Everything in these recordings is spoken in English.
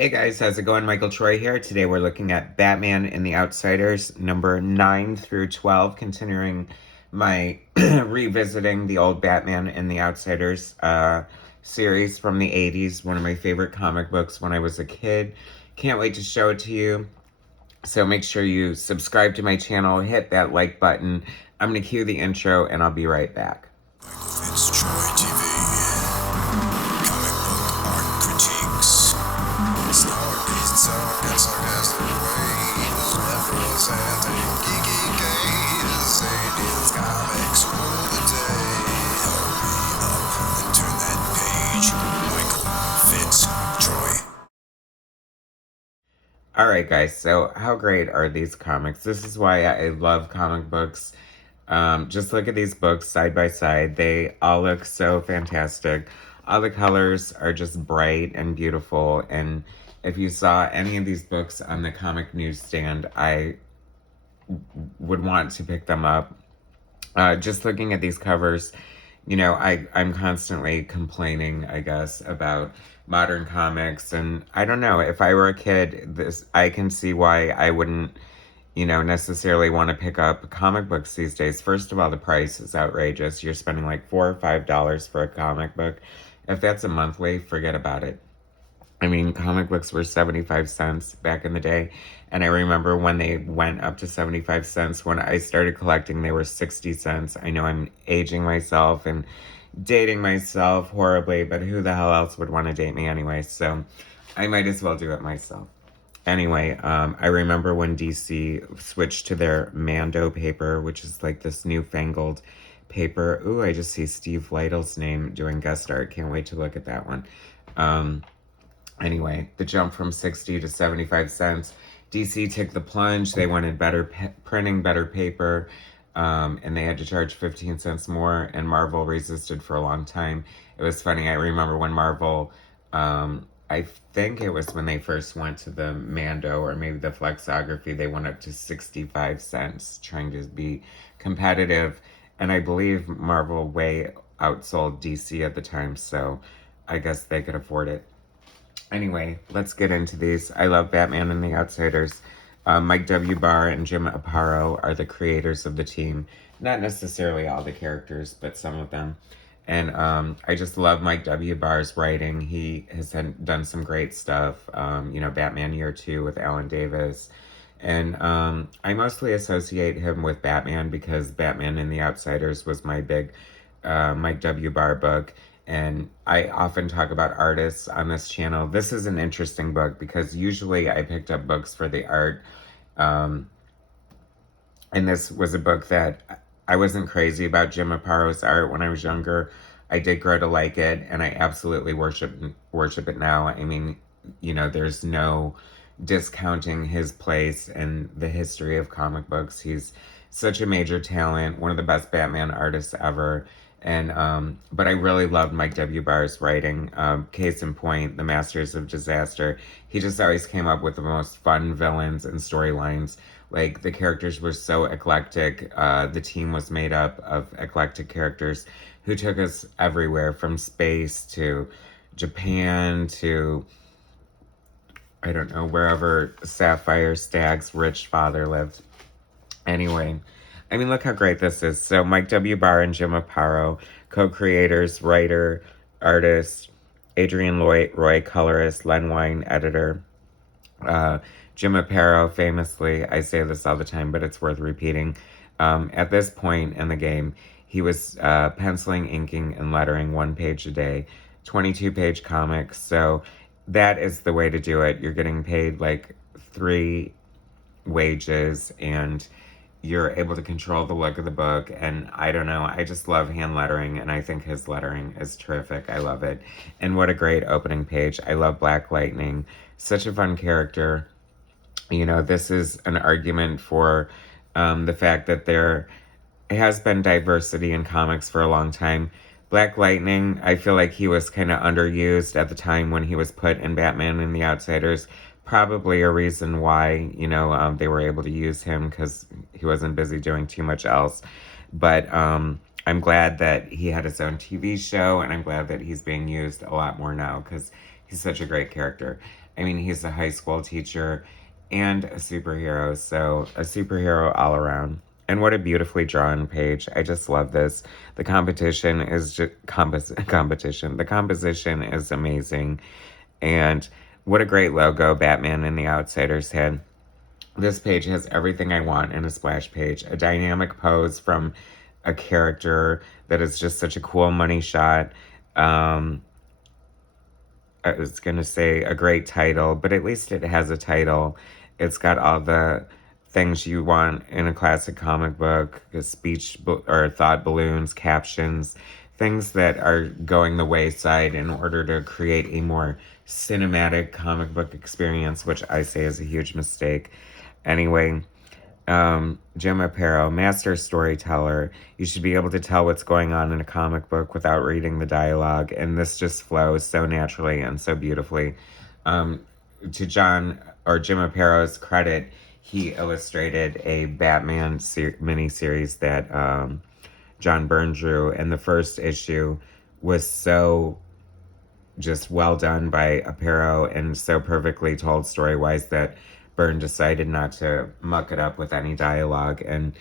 Hey guys, how's it going? Michael Troy here. Today we're looking at Batman and the Outsiders, number 9 through 12, continuing my revisiting the old Batman and the Outsiders series from the 80s, one of my favorite comic books when I was a kid. Can't wait to show it to you. So make sure you subscribe to my channel, hit that like button. I'm going to cue the intro and I'll be right back. MichaelFitzTroytv Comic book art critiques. Snarky talk and sarcastic ways. Representing geeky gaze. 80s comics rule the day. Hurry up and turn that page. MichaelFitzTroy. Alright guys, so how great are these comics? This is why I love comic books. Just look at these books side by side. They all look so fantastic. All the colors are just bright and beautiful. And if you saw any of these books on the comic newsstand, I would want to pick them up. Just looking at these covers, I'm constantly complaining, I guess, about modern comics. And I don't know, if I were a kid, I can see why I wouldn't necessarily want to pick up comic books these days. First of all, the price is outrageous. You're spending like $4 or $5 for a comic book. If that's a monthly, forget about it. I mean, comic books were 75 cents back in the day. And I remember when they went up to 75 cents, when I started collecting, they were 60 cents. I know I'm aging myself and dating myself horribly, but who the hell else would want to date me anyway? So I might as well do it myself. Anyway, I remember when DC switched to their Mando paper, which is like this newfangled paper. Ooh, I just see Steve Lydle's name doing guest art. Can't wait to look at that one. Anyway, the jump from 60 to 75 cents. DC took the plunge. They wanted better printing, better paper, and they had to charge 15 cents more, and Marvel resisted for a long time. It was funny. I remember when Marvel... I think it was when they first went to the Mando or maybe the Flexography, they went up to 65 cents trying to be competitive. And I believe Marvel way outsold DC at the time, so I guess they could afford it. Anyway, let's get into these. I love Batman and the Outsiders. Mike W. Barr and Jim Aparo are the creators of the team. Not necessarily all the characters, but some of them. And I just love Mike W. Barr's writing. He has done some great stuff. Batman Year 2 with Alan Davis. And I mostly associate him with Batman because Batman and the Outsiders was my big Mike W. Barr book. And I often talk about artists on this channel. This is an interesting book because usually I picked up books for the art. And this was a book that I wasn't crazy about Jim Aparo's art when I was younger. I did grow to like it, and I absolutely worship it now. I mean, there's no discounting his place in the history of comic books. He's such a major talent, one of the best Batman artists ever. And but I really loved Mike W. Barr's writing. Case in point, The Masters of Disaster. He just always came up with the most fun villains and storylines. Like, the characters were so eclectic. The team was made up of eclectic characters who took us everywhere, from space to Japan to, I don't know, wherever Sapphire Stagg's rich father lived. Anyway, I mean, look how great this is. So Mike W. Barr and Jim Aparo, co-creators, writer, artist, Adrian Roy, colorist, Len Wein, editor. Jim Aparo, famously, I say this all the time, but it's worth repeating. At this point in the game, he was penciling, inking, and lettering 1 page a day, 22-page comics. So that is the way to do it. You're getting paid like 3 wages, and you're able to control the look of the book. And I don't know, I just love hand lettering, and I think his lettering is terrific. I love it. And what a great opening page. I love Black Lightning. Such a fun character. This is an argument for the fact that there has been diversity in comics for a long time. Black Lightning, I feel like he was kind of underused at the time when he was put in Batman and the Outsiders. Probably a reason why, they were able to use him, because he wasn't busy doing too much else. But I'm glad that he had his own TV show, and I'm glad that he's being used a lot more now, because He's such a great character. I mean, he's a high school teacher and a superhero, so a superhero all around. And what a beautifully drawn page. I just love this. The competition is just competition. The composition is amazing. And what a great logo Batman and the Outsiders had. This page has everything I want in a splash page. A dynamic pose from a character that is just such a cool money shot. I was going to say a great title, but at least it has a title. It's got all the things you want in a classic comic book, or thought balloons, captions, things that are going the wayside in order to create a more cinematic comic book experience, which I say is a huge mistake. Anyway, Jim Aparo, master storyteller. You should be able to tell what's going on in a comic book without reading the dialogue, and this just flows so naturally and so beautifully. To Jim Aparo's credit, he illustrated a Batman miniseries that John Byrne drew, and the first issue was so just well done by Aparo and so perfectly told story-wise that Byrne decided not to muck it up with any dialogue, and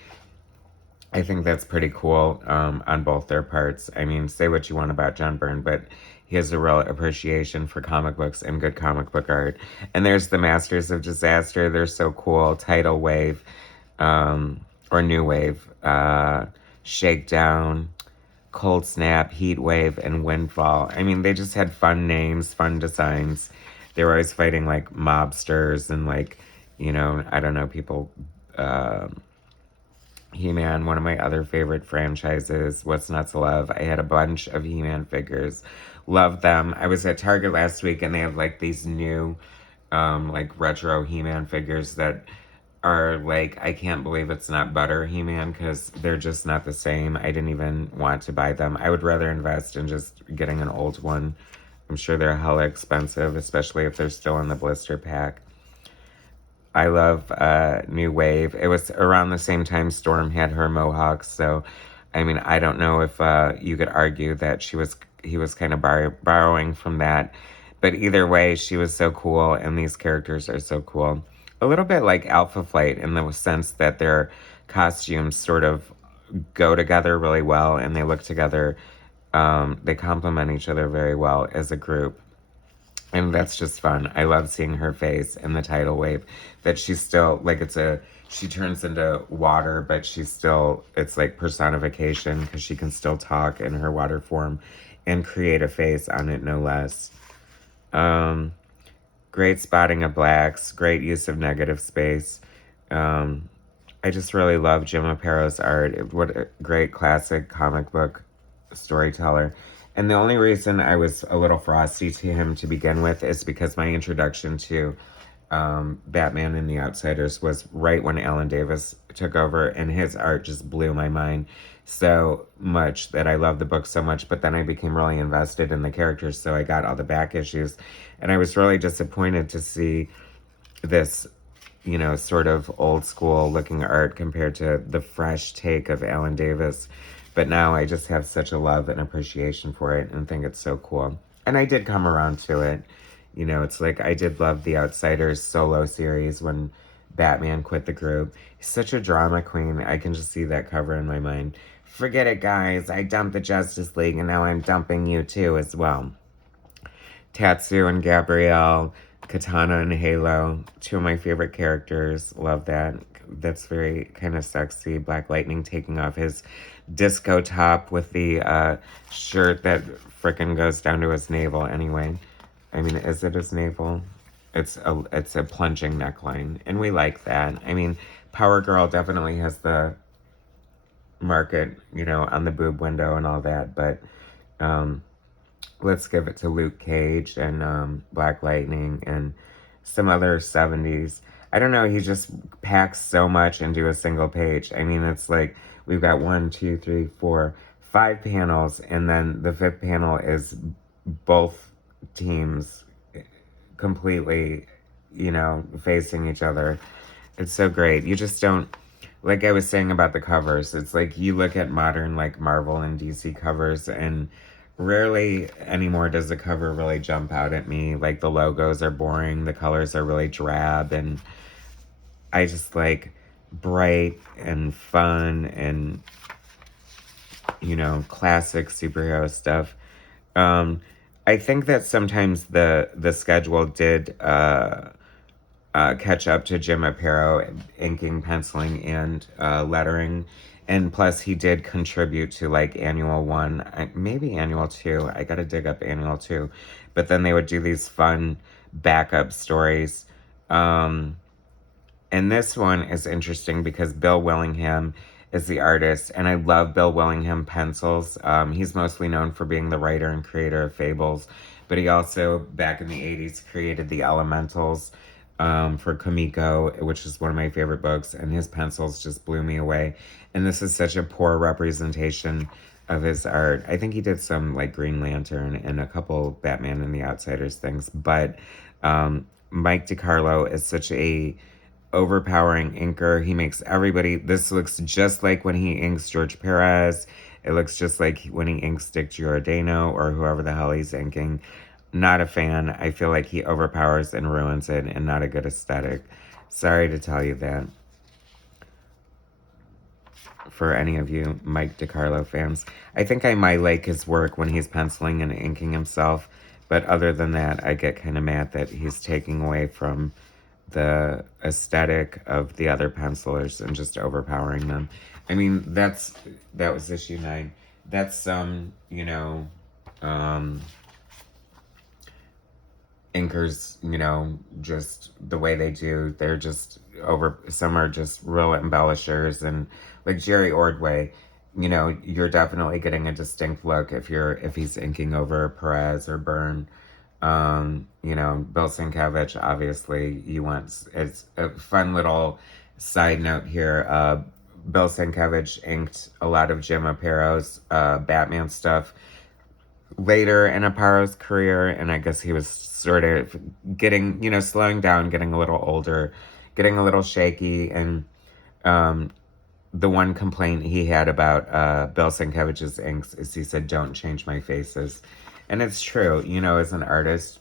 I think that's pretty cool on both their parts. I mean, say what you want about John Byrne, but he has a real appreciation for comic books and good comic book art. And there's the Masters of Disaster. They're so cool. Tidal Wave, or New Wave, Shakedown, Cold Snap, Heat Wave, and Windfall. I mean, they just had fun names, fun designs. They were always fighting like mobsters and like, you know, I don't know, people. He-Man, one of my other favorite franchises. What's Not to Love? I had a bunch of He-Man figures. Love them. I was at Target last week and they have like these new, like retro He-Man figures that are like, I can't believe it's not butter He-Man because they're just not the same. I didn't even want to buy them. I would rather invest in just getting an old one. I'm sure they're hella expensive, especially if they're still in the blister pack. I love New Wave. It was around the same time Storm had her mohawks, so I mean, I don't know if you could argue that he was kind of borrowing from that, but either way, she was so cool, and these characters are so cool. A little bit like Alpha Flight in the sense that their costumes sort of go together really well, and they look together. They complement each other very well as a group. And that's just fun. I love seeing her face in the tidal wave. That she's still, like, she turns into water, but it's like personification because she can still talk in her water form and create a face on it, no less. Great spotting of blacks, great use of negative space. I just really love Jim Aparo's art. What a great classic comic book storyteller. And the only reason I was a little frosty to him to begin with is because my introduction to Batman and the Outsiders was right when Alan Davis took over, and his art just blew my mind so much that I loved the book so much. But then I became really invested in the characters, so I got all the back issues, and I was really disappointed to see this, you know, sort of old school looking art compared to the fresh take of Alan Davis. But now I just have such a love and appreciation for it and think it's so cool. And I did come around to it. You know, it's like I did love the Outsiders solo series when Batman quit the group. He's such a drama queen. I can just see that cover in my mind. Forget it, guys. I dumped the Justice League and now I'm dumping you too as well. Tatsu and Gabrielle, Katana and Halo, two of my favorite characters. Love that. That's very kind of sexy. Black Lightning taking off his disco top with the shirt that frickin' goes down to his navel anyway. I mean, is it his navel? It's a plunging neckline, and we like that. I mean, Power Girl definitely has the market, you know, on the boob window and all that, but let's give it to Luke Cage and Black Lightning and some other 70s. I don't know, he just packs so much into a single page. I mean, it's like we've got 1, 2, 3, 4, 5 panels, and then the 5th panel is both teams completely, you know, facing each other. It's so great. You just don't, like I was saying about the covers, it's like you look at modern, like, Marvel and DC covers, and rarely anymore does the cover really jump out at me. Like, the logos are boring, the colors are really drab, and I just like bright and fun and, you know, classic superhero stuff. Um, I think that sometimes the schedule did catch up to Jim Aparo, inking, penciling, and lettering. And plus, he did contribute to like annual one, maybe annual two. I gotta dig up annual two. But then they would do these fun backup stories. Um, and this one is interesting because Bill Willingham is the artist, and I love Bill Willingham pencils. He's mostly known for being the writer and creator of Fables, but he also, back in the 80s, created the Elementals for Kamiko, which is one of my favorite books, and his pencils just blew me away. And this is such a poor representation of his art. I think he did some like Green Lantern and a couple Batman and the Outsiders things, but Mike DiCarlo is such a overpowering inker. He makes everybody, this looks just like when he inks George Perez. It looks just like when he inks Dick Giordano or whoever the hell he's inking. Not a fan. I feel like he overpowers and ruins it, and not a good aesthetic. Sorry to tell you that. For any of you Mike DiCarlo fans, I think I might like his work when he's penciling and inking himself, but other than that, I get kind of mad that he's taking away from the aesthetic of the other pencilers and just overpowering them. I mean, that was issue 9. That's some, you know, inkers, you know, just the way they do. They're just some are just real embellishers, and like Jerry Ordway, you know, you're definitely getting a distinct look if he's inking over Perez or Byrne. You know, Bill Sienkiewicz, obviously, it's a fun little side note here. Bill Sienkiewicz inked a lot of Jim Aparo's Batman stuff later in Aparo's career, and I guess he was sort of getting, you know, slowing down, getting a little older, getting a little shaky, and the one complaint he had about Bill Sienkiewicz's inks is he said, "Don't change my faces." And it's true, you know, as an artist,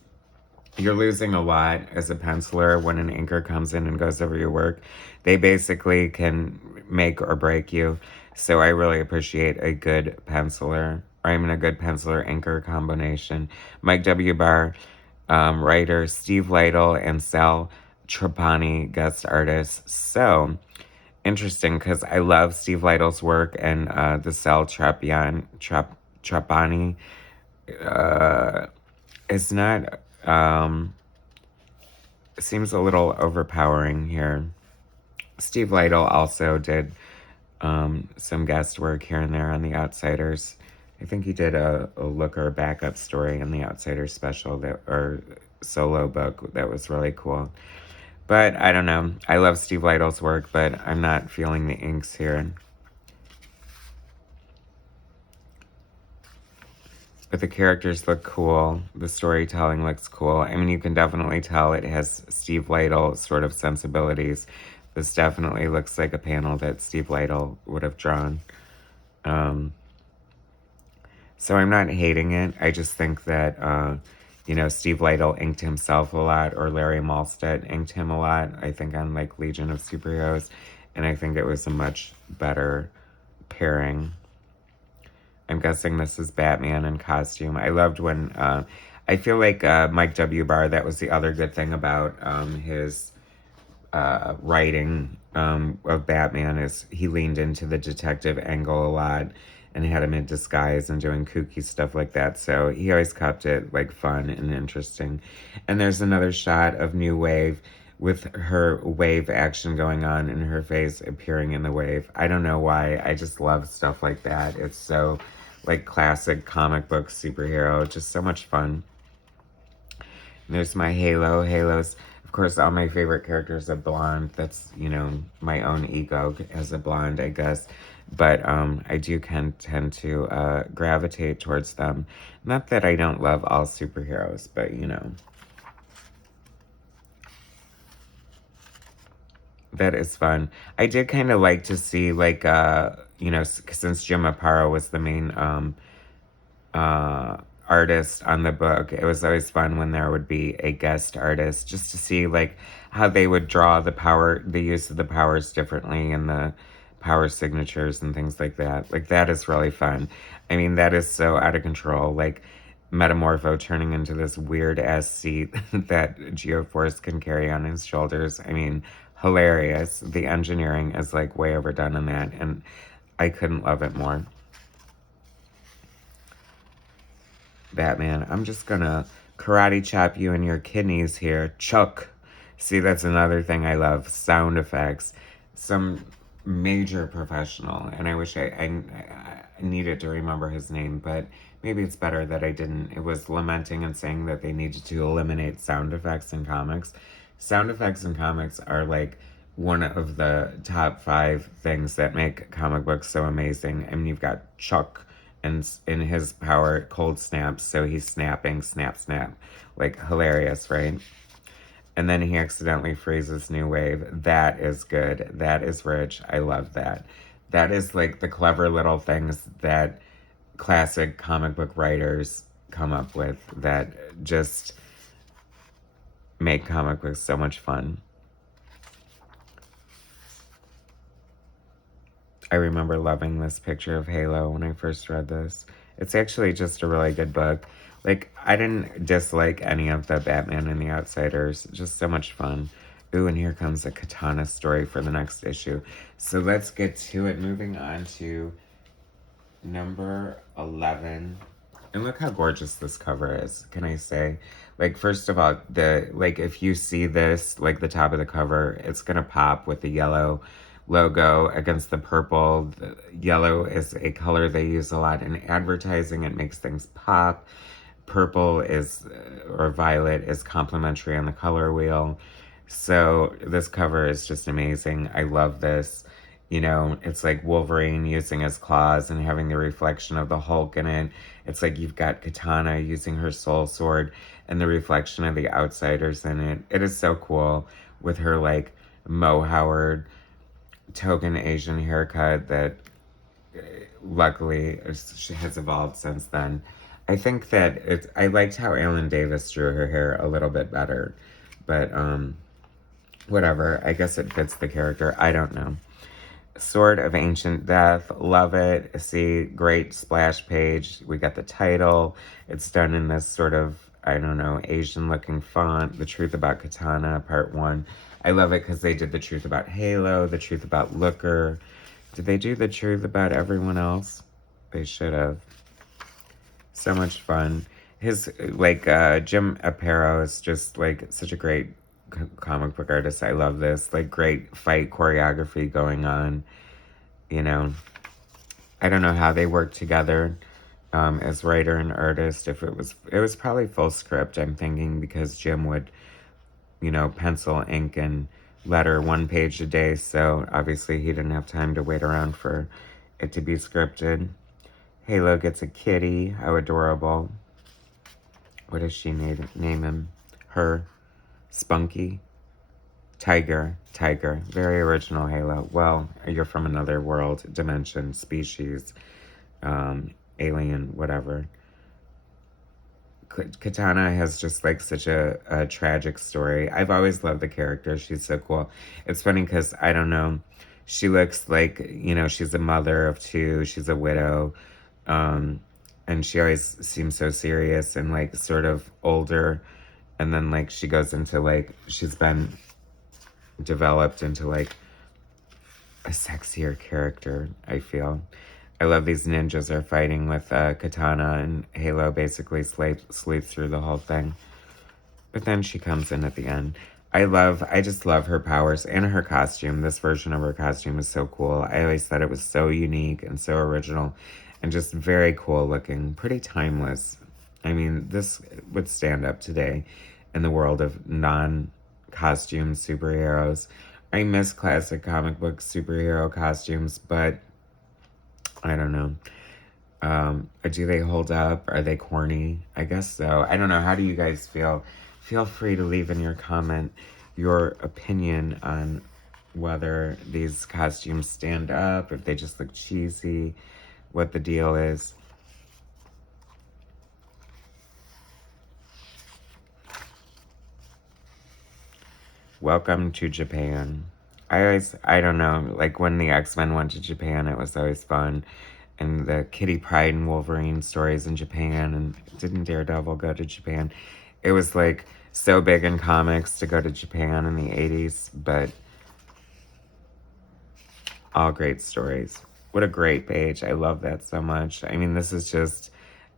you're losing a lot as a penciler when an inker comes in and goes over your work. They basically can make or break you. So I really appreciate a good penciler, or I mean a good penciler inker combination. Mike W. Barr, writer, Steve Lydle, and Sal Trapani, guest artists. So interesting, because I love Steve Lydle's work, and the Sal Trapani it's not, seems a little overpowering here. Steve Lydle also did some guest work here and there on The Outsiders. I think he did a look or a backup story in The Outsiders special or solo book that was really cool. But I don't know. I love Steve Lydle's work, but I'm not feeling the inks here. But the characters look cool. The storytelling looks cool. I mean, you can definitely tell it has Steve Lydle sort of sensibilities. This definitely looks like a panel that Steve Lydle would have drawn. So I'm not hating it. I just think that, you know, Steve Lydle inked himself a lot, or Larry Malstead inked him a lot, I think, on like Legion of Superheroes. And I think it was a much better pairing. I'm guessing this is Batman in costume. I loved when, I feel like Mike W. Barr, that was the other good thing about his writing of Batman, is he leaned into the detective angle a lot and had him in disguise and doing kooky stuff like that. So he always kept it like fun and interesting. And there's another shot of New Wave with her wave action going on and her face appearing in the wave. I don't know why. I just love stuff like that. It's so like classic comic book superhero. Just so much fun. And there's my Halo. Halo's, of course, all my favorite characters are blonde. That's, you know, my own ego as a blonde, I guess. But I do tend to gravitate towards them. Not that I don't love all superheroes, but, you know. That is fun. I did kind of like to see, like, you know, since Jim Aparo was the main artist on the book. It was always fun when there would be a guest artist just to see like how they would draw the use of the powers differently and the power signatures and things like that. Like that is really fun. I mean, that is so out of control. Like Metamorpho turning into this weird ass seat that Geo-force can carry on his shoulders. I mean, hilarious. The engineering is like way overdone in that, and I couldn't love it more. Batman, I'm just gonna karate chop you in your kidneys here. Chuck. See, that's another thing I love. Sound effects. Some major professional, and I wish I needed to remember his name, but maybe it's better that I didn't. It was lamenting and saying that they needed to eliminate sound effects in comics. Sound effects in comics are like one of the top 5 things that make comic books so amazing. I mean, you've got Chuck and in his power, cold snaps, so he's snapping, snap, snap. Like, hilarious, right? And then he accidentally freezes New Wave. That is good. That is rich. I love that. That is like the clever little things that classic comic book writers come up with that just make comic books so much fun. I remember loving this picture of Halo when I first read this. It's actually just a really good book. Like, I didn't dislike any of the Batman and the Outsiders. Just so much fun. Ooh, and here comes a Katana story for the next issue. So let's get to it. Moving on to number 11. And look how gorgeous this cover is, can I say? Like, first of all, if you see this, like the top of the cover, it's gonna pop with the yellow logo against the purple. The yellow is a color they use a lot in advertising. It makes things pop. Purple is, or violet, is complementary on the color wheel. So this cover is just amazing. I love this. You know, it's like Wolverine using his claws and having the reflection of the Hulk in it. It's like you've got Katana using her soul sword and the reflection of the Outsiders in it. It is so cool with her like Mo Howard token Asian haircut that luckily has evolved since then. I think that I liked how Alan Davis drew her hair a little bit better, but whatever. I guess it fits the character. I don't know. Sword of Ancient Death, love it. See, great splash page. We got the title. It's done in this sort of, I don't know, Asian-looking font. The Truth About Katana, Part 1. I love it because they did the truth about Halo, the truth about Looker. Did they do the truth about everyone else? They should have. So much fun. His, Jim Aparo is just, like, such a great comic book artist. I love this. Like, great fight choreography going on. You know, I don't know how they work together as writer and artist. If it was probably full script, I'm thinking, because Jim would, you know, pencil, ink, and letter 1 page a day. So obviously he didn't have time to wait around for it to be scripted. Halo gets a kitty. How adorable. What does she name him? Her? Spunky? Tiger. Very original, Halo. Well, you're from another world, dimension, species, alien, whatever. Katana has just like such a tragic story. I've always loved the character. She's so cool. It's funny because, I don't know, she looks like, you know, she's a mother of 2. She's a widow. And she always seems so serious and like sort of older. And then like she goes into like, she's been developed into like a sexier character, I feel. I love these ninjas are fighting with Katana, and Halo basically sleeps through the whole thing. But then she comes in at the end. I just love her powers and her costume. This version of her costume is so cool. I always thought it was so unique and so original and just very cool looking, pretty timeless. I mean, this would stand up today in the world of non-costume superheroes. I miss classic comic book superhero costumes, but I don't know. Do they hold up? Are they corny? I guess so. I don't know. How do you guys feel? Feel free to leave in your comment your opinion on whether these costumes stand up, if they just look cheesy, what the deal is. Welcome to Japan. I don't know, like when the X-Men went to Japan, it was always fun. And the Kitty Pryde and Wolverine stories in Japan, and didn't Daredevil go to Japan? It was like so big in comics to go to Japan in the 80s, but all great stories. What a great page. I love that so much. I mean, this is just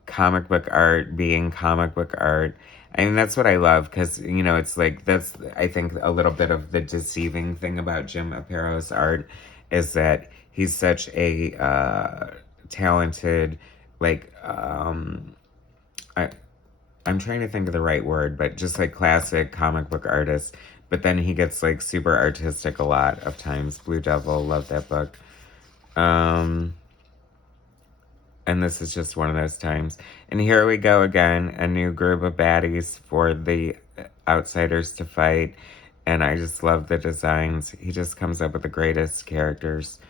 comic book art being comic book art. I mean, that's what I love because, you know, it's like that's, I think, a little bit of the deceiving thing about Jim Apato's art is that he's such a talented, like, I'm trying to think of the right word, but just like classic comic book artist. But then he gets like super artistic a lot of times. Blue Devil, love that book. And this is just one of those times. And here we go again, a new group of baddies for the outsiders to fight. And I just love the designs. He just comes up with the greatest characters.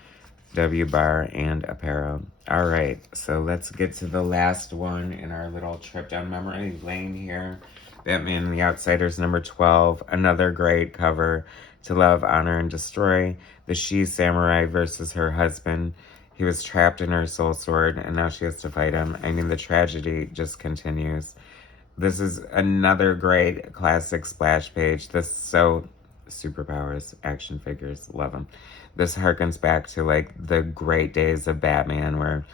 W Bar and Aparo. All right, so let's get to the last one in our little trip down memory lane here. Batman and the Outsiders, number 12. Another great cover. To Love, Honor, and Destroy. The She-Samurai versus her husband. He was trapped in her soul sword, and now she has to fight him. I mean, the tragedy just continues. This is another great classic splash page. This so superpowers, action figures, love them. This harkens back to like the great days of Batman where,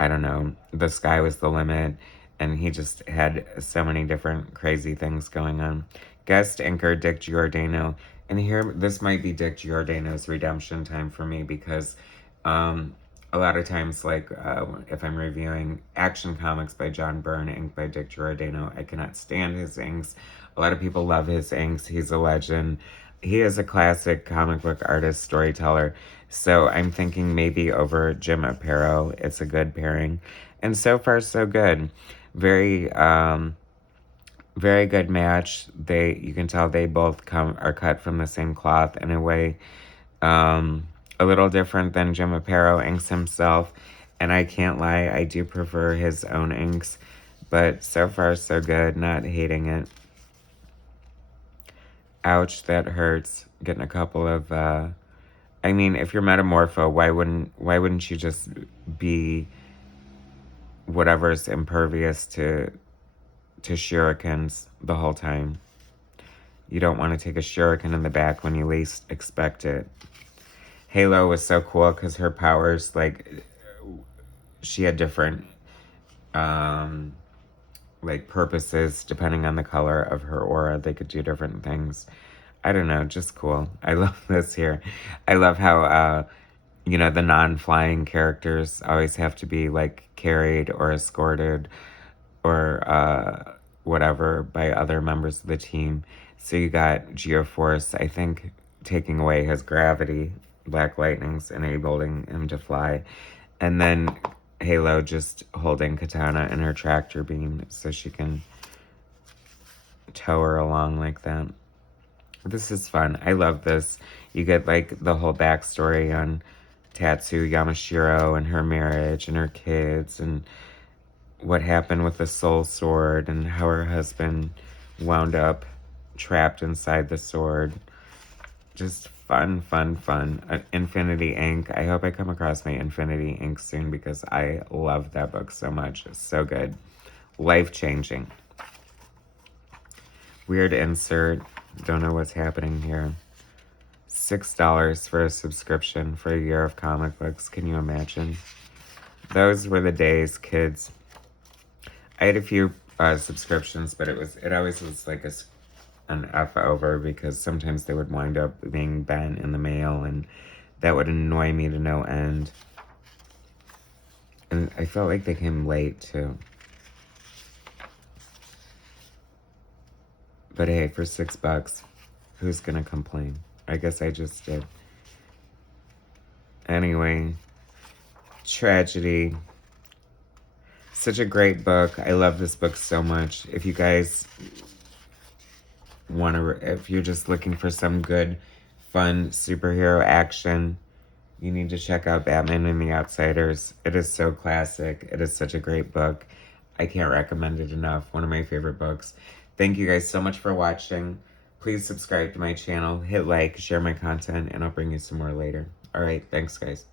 I don't know, the sky was the limit and he just had so many different crazy things going on. Guest anchor Dick Giordano. And here, this might be Dick Giordano's redemption time for me because a lot of times, like, if I'm reviewing Action Comics by John Byrne, inked by Dick Giordano, I cannot stand his inks. A lot of people love his inks. He's a legend. He is a classic comic book artist, storyteller. So I'm thinking maybe over Jim Aparo, it's a good pairing. And so far, so good. Very, very good match. You can tell they both are cut from the same cloth in a way. A little different than Jim Aparo inks himself, and I can't lie, I do prefer his own inks, but so far so good, not hating it. Ouch, that hurts. Getting a couple of, I mean, if you're Metamorpho, why wouldn't you just be whatever's impervious to shurikens the whole time? You don't want to take a shuriken in the back when you least expect it. Halo was so cool because her powers, like, she had different, like, purposes depending on the color of her aura. They could do different things. I don't know, just cool. I love this here. I love how, you know, the non-flying characters always have to be, like, carried or escorted or whatever by other members of the team. So you got Geo-force, I think, taking away his gravity. Black Lightning's enabling him to fly. And then Halo just holding Katana in her tractor beam so she can tow her along like that. This is fun. I love this. You get like the whole backstory on Tatsu Yamashiro and her marriage and her kids and what happened with the soul sword and how her husband wound up trapped inside the sword. Just fun, fun, fun. Infinity Ink. I hope I come across my Infinity Ink soon because I love that book so much. It's so good. Life-changing. Weird insert. Don't know what's happening here. $6 for a subscription for a year of comic books. Can you imagine? Those were the days, kids. I had a few subscriptions, but it always was like an F over because sometimes they would wind up being bent in the mail and that would annoy me to no end. And I felt like they came late too. But hey, for $6, who's gonna complain? I guess I just did. Anyway, Tragedy. Such a great book. I love this book so much. If you guys if you're just looking for some good, fun superhero action, you need to check out Batman and the Outsiders. It is so classic. It is such a great book. I can't recommend it enough. One of my favorite books. Thank you guys so much for watching. Please subscribe to my channel, hit like, share my content, and I'll bring you some more later. All right, thanks, guys.